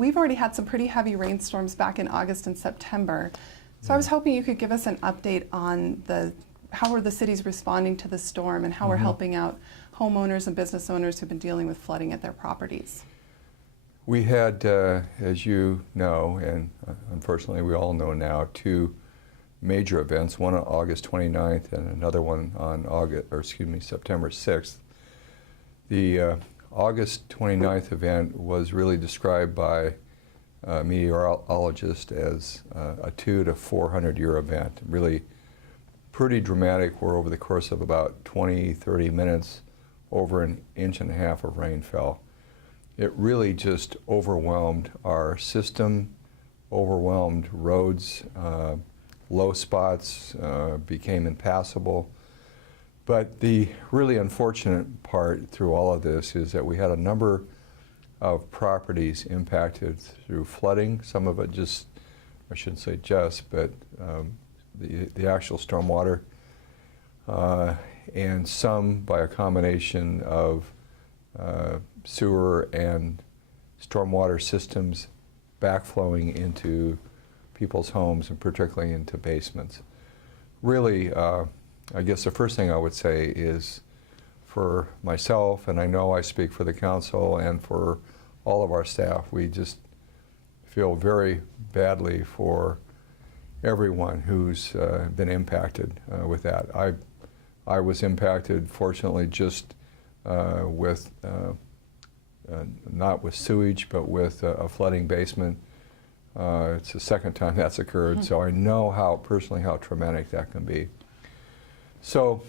we've already had some pretty heavy rainstorms back in August and September. So I was hoping you could give us an update on how are the cities responding to the storm and how we're helping out homeowners and business owners who've been dealing with flooding at their properties. We had, as you know, and unfortunately we all know now, two major events, one on August 29th and another one on September 6th. The August 29th event was really described by meteorologists as a 200 to 400 year event. Really pretty dramatic, where over the course of about 20-30 minutes, over 1.5 inches of rain fell. It really just overwhelmed our system, overwhelmed roads, low spots became impassable. But the really unfortunate part through all of this is that we had a number of properties impacted through flooding. Some of it just, I shouldn't say just, but the actual stormwater, and some by a combination of sewer and stormwater systems backflowing into people's homes and particularly into basements. Really, I guess the first thing I would say is, for myself, and I know I speak for the council and for all of our staff, we just feel very badly for everyone who's been impacted with that. I was impacted, fortunately, just with, not with sewage, but with a flooding basement. It's the second time that's occurred, so I know personally how traumatic that can be. So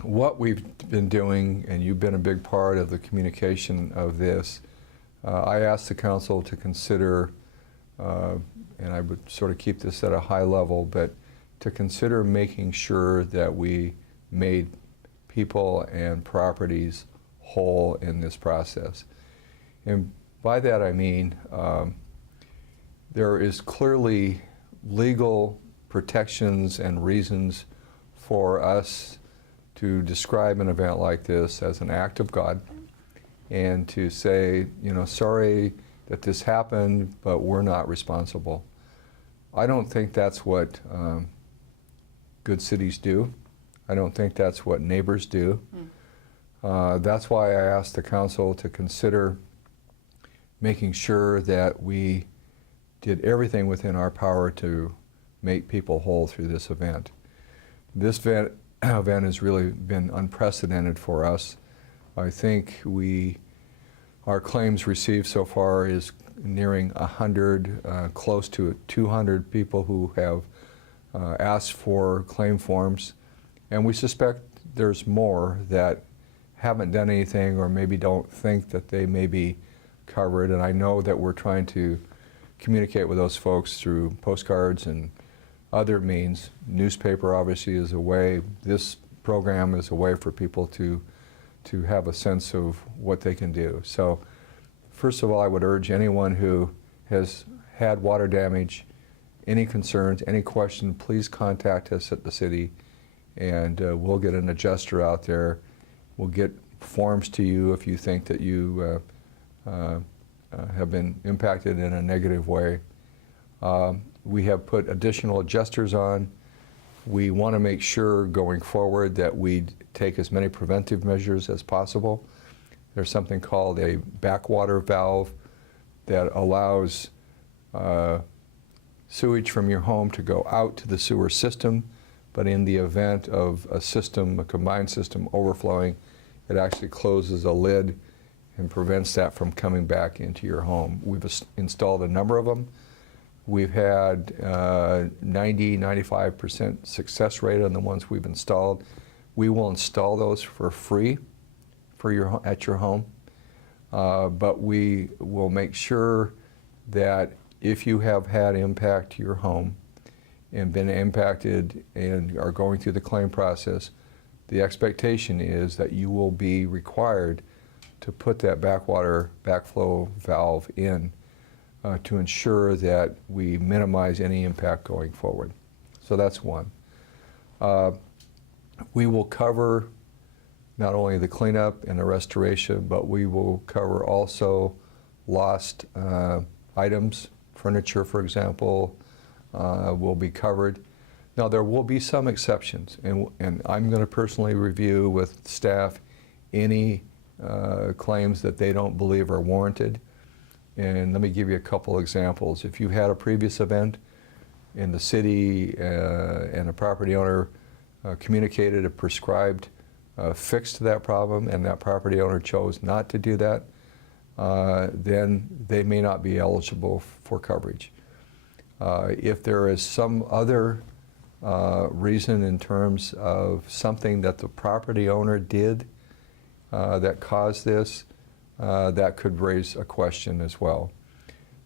what we've been doing, and you've been a big part of the communication of this, I asked the council to consider, and I would sort of keep this at a high level, but to consider making sure that we made people and properties whole in this process. And by that I mean, there is clearly legal protections and reasons for us to describe an event like this as an act of God, and to say, sorry that this happened, but we're not responsible. I don't think that's what good cities do. I don't think that's what neighbors do. That's why I asked the council to consider making sure that we did everything within our power to make people whole through this event. This event has really been unprecedented for us. I think our claims received so far is nearing 100, close to 200 people who have asked for claim forms. And we suspect there's more that haven't done anything or maybe don't think that they may be covered. And I know that we're trying to communicate with those folks through postcards and other means. Newspaper obviously is a way. This program is a way for people to have a sense of what they can do. So first of all, I would urge anyone who has had water damage, any concerns, any questions, please contact us at the city, and we'll get an adjuster out there. We'll get forms to you if you think that you have been impacted in a negative way. We have put additional adjusters on. We want to make sure going forward that we take as many preventive measures as possible. There's something called a backwater valve that allows sewage from your home to go out to the sewer system, but in the event of a combined system overflowing, it actually closes a lid and prevents that from coming back into your home. We've installed a number of them. We've had 90-95% success rate on the ones we've installed. We will install those for free at your home, but we will make sure that if you have had impact to your home and been impacted and are going through the claim process, the expectation is that you will be required to put that backflow valve in to ensure that we minimize any impact going forward. So that's one. We will cover not only the cleanup and the restoration, but we will cover also lost items, furniture, for example, will be covered. Now, there will be some exceptions, and I'm going to personally review with staff any claims that they don't believe are warranted. And let me give you a couple examples. If you had a previous event in the city and a property owner communicated a prescribed fix to that problem, and that property owner chose not to do that, then they may not be eligible for coverage. If there is some other reason in terms of something that the property owner did that caused this, that could raise a question as well.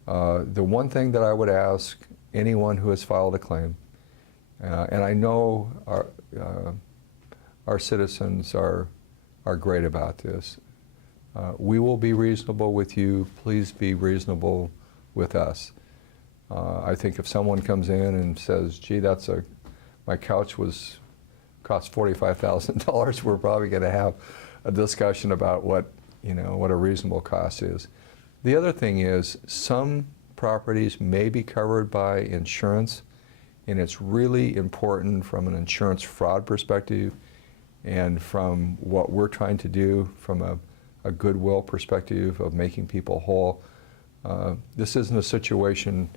The one thing that I would ask anyone who has filed a claim, and I know our citizens are great about this. We will be reasonable with you. Please be reasonable with us. I think if someone comes in and says, "Gee, my couch cost $45,000," we're probably going to have a discussion about what a reasonable cost is. The other thing is, some properties may be covered by insurance, and it's really important from an insurance fraud perspective and from what we're trying to do from a goodwill perspective of making people whole. This isn't a situation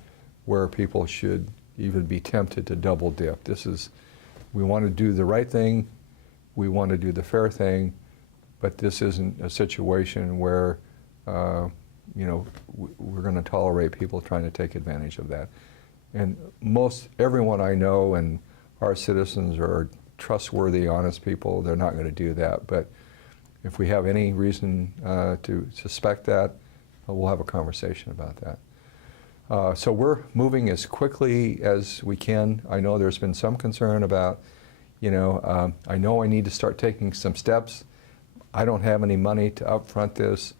where people should even be tempted to double dip. We want to do the right thing, we want to do the fair thing, but this isn't a situation where we're going to tolerate people trying to take advantage of that. And everyone I know and our citizens are trustworthy, honest people. They're not going to do that. But if we have any reason to suspect that, we'll have a conversation about that. So we're moving as quickly as we can. I know there's been some concern about, I know I need to start taking some steps. I don't have any money to upfront this.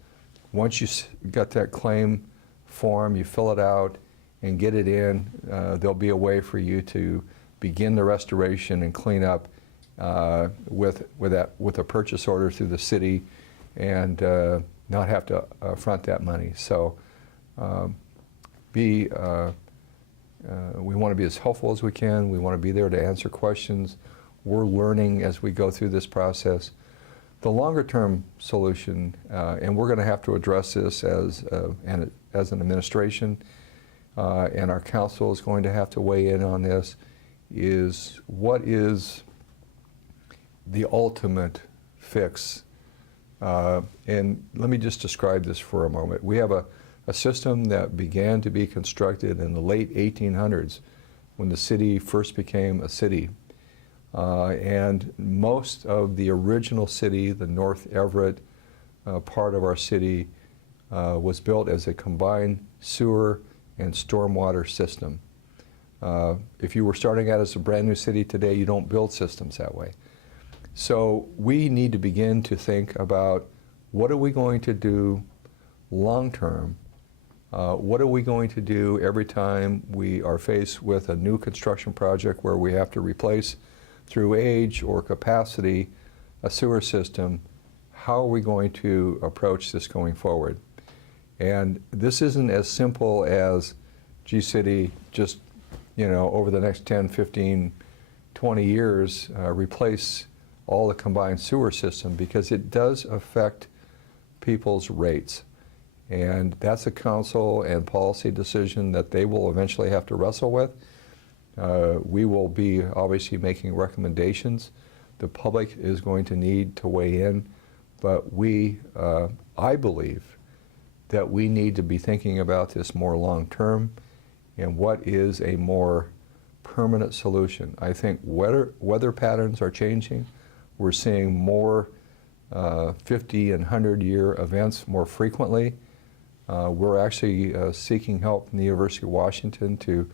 Once you got that claim form, you fill it out and get it in, there'll be a way for you to begin the restoration and clean up with a purchase order through the city and not have to front that money. So we want to be as helpful as we can. We want to be there to answer questions. We're learning as we go through this process. The longer-term solution, and we're going to have to address this as an administration, and our council is going to have to weigh in on this, is what is the ultimate fix? And let me just describe this for a moment. We have a system that began to be constructed in the late 1800s when the city first became a city. And most of the original city, the North Everett part of our city, was built as a combined sewer and stormwater system. If you were starting out as a brand new city today, you don't build systems that way. So we need to begin to think about, what are we going to do long term? What are we going to do every time we are faced with a new construction project where we have to replace, through age or capacity, a sewer system? How are we going to approach this going forward? And this isn't as simple as, gee, city, just, over the next 10, 15, 20 years, replace all the combined sewer system, because it does affect people's rates. And that's a council and policy decision that they will eventually have to wrestle with. We will be obviously making recommendations. The public is going to need to weigh in, but I believe that we need to be thinking about this more long term and what is a more permanent solution. I think weather patterns are changing. We're seeing more 50 and 100-year events more frequently. We're actually seeking help from the University of Washington to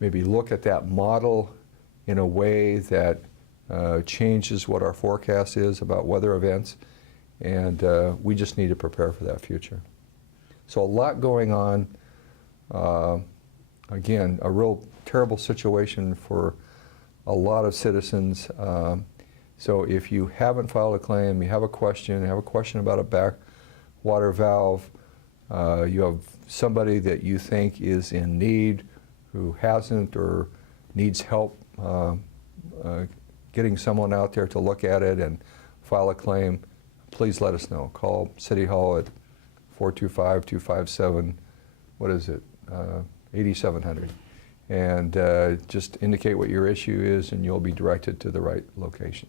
maybe look at that model in a way that changes what our forecast is about weather events, and we just need to prepare for that future. So a lot going on. Again, a real terrible situation for a lot of citizens. So if you haven't filed a claim, you have a question about a backwater valve, you have somebody that you think is in need who hasn't or needs help getting someone out there to look at it and file a claim, please let us know. Call City Hall at 425-257, what is it, 8700. And just indicate what your issue is and you'll be directed to the right location.